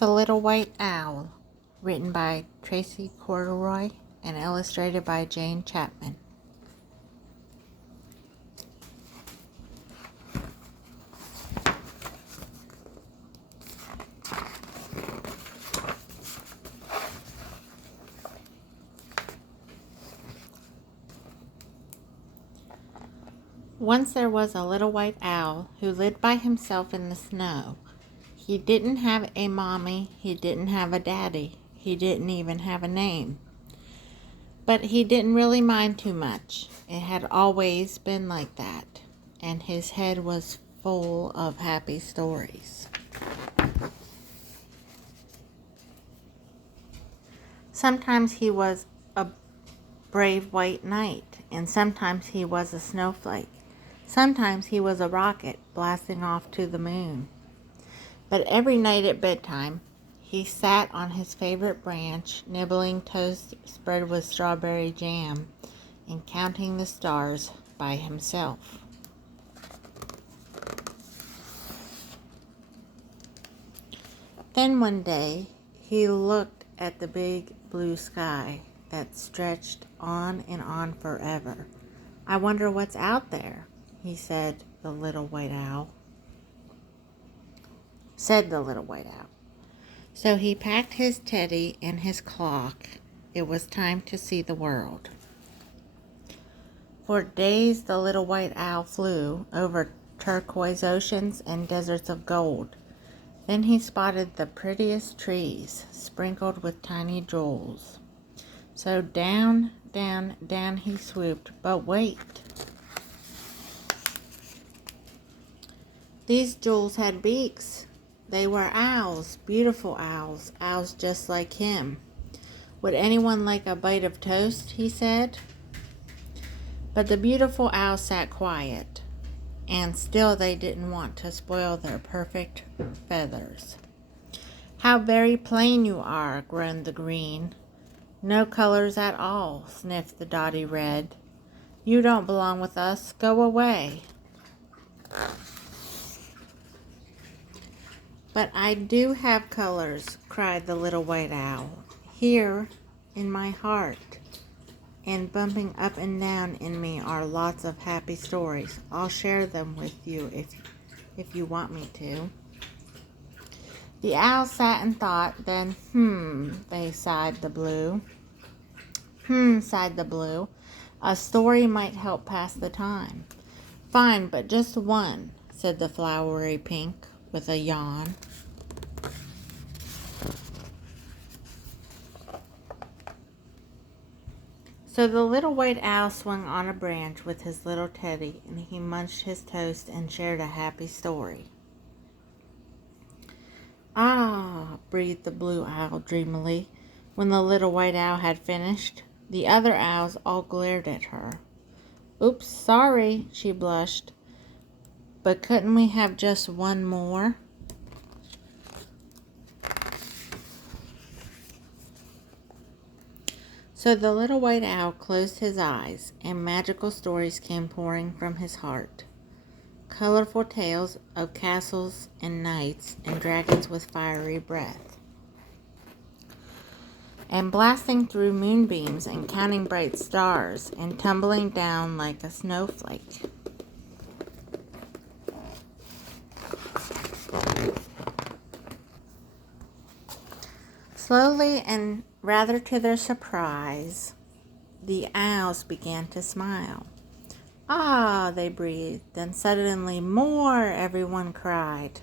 The Little White Owl, written by Tracy Corduroy and illustrated by Jane Chapman. Once there was a little white owl who lived by himself in the snow. He didn't have a mommy, he didn't have a daddy, he didn't even have a name. But he didn't really mind too much. It had always been like that, and his head was full of happy stories. Sometimes he was a brave white knight, and sometimes he was a snowflake. Sometimes he was a rocket blasting off to the moon. But every night at bedtime, he sat on his favorite branch, nibbling toast spread with strawberry jam and counting the stars by himself. Then one day, he looked at the big blue sky that stretched on and on forever. "I wonder what's out there," said the little white owl. So he packed his teddy and his clock. It was time to see the world. For days the little white owl flew over turquoise oceans and deserts of gold. Then he spotted the prettiest trees, sprinkled with tiny jewels. So down, down, down he swooped. But wait! These jewels had beaks. They were owls, beautiful owls, owls just like him. "Would anyone like a bite of toast?" he said. But the beautiful owls sat quiet, and still they didn't want to spoil their perfect feathers. "How very plain you are," groaned the green. "No colors at all," sniffed the dotty red. "You don't belong with us. Go away." "But I do have colors," cried the little white owl. "Here in my heart, and bumping up and down in me are lots of happy stories. I'll share them with you if you want me to." The owl sat and thought, then, sighed the blue. Sighed the blue. "A story might help pass the time." "Fine, but just one," said the flowery pink with a yawn. So the little white owl swung on a branch with his little teddy, and he munched his toast and shared a happy story. "Ah," breathed the blue owl dreamily, when the little white owl had finished. The other owls all glared at her. "Oops, sorry," she blushed. "But couldn't we have just one more?" So the little white owl closed his eyes, and magical stories came pouring from his heart. Colorful tales of castles and knights and dragons with fiery breath. And blasting through moonbeams and counting bright stars and tumbling down like a snowflake. Slowly, and rather to their surprise, the owls began to smile. "Ah," they breathed. Then suddenly, "More!" everyone cried.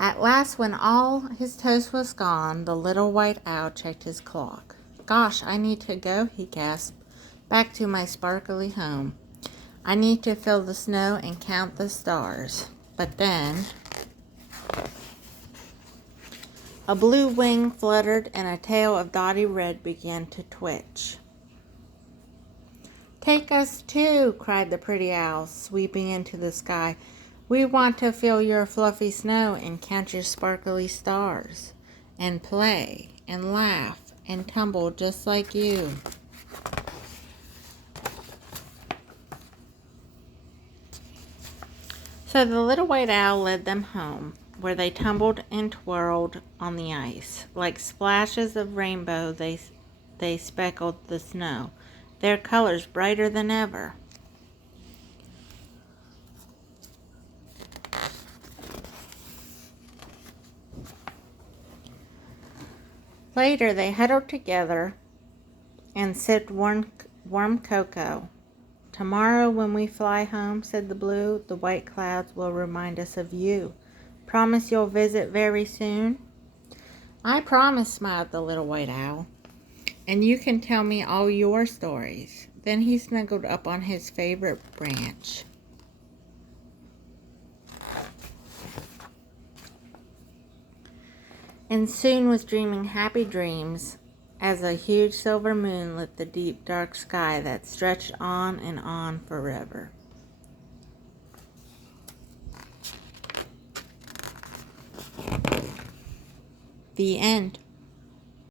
At last, when all his toast was gone, the little white owl checked his clock. "Gosh, I need to go," he gasped, "back to my sparkly home. I need to feel the snow and count the stars." But then a blue wing fluttered and a tail of dotty red began to twitch. "Take us too," cried the pretty owl, sweeping into the sky. "We want to feel your fluffy snow and count your sparkly stars, and play and laugh and tumble just like you." So the little white owl led them home, where they tumbled and twirled on the ice. Like splashes of rainbow, they speckled the snow, their colors brighter than ever. Later, they huddled together and sipped warm cocoa. "Tomorrow when we fly home," said the blue, "the white clouds will remind us of you. Promise you'll visit very soon?" "I promise," smiled the little white owl. "And you can tell me all your stories." Then he snuggled up on his favorite branch. And soon was dreaming happy dreams as a huge silver moon lit the deep dark sky that stretched on and on forever. The end.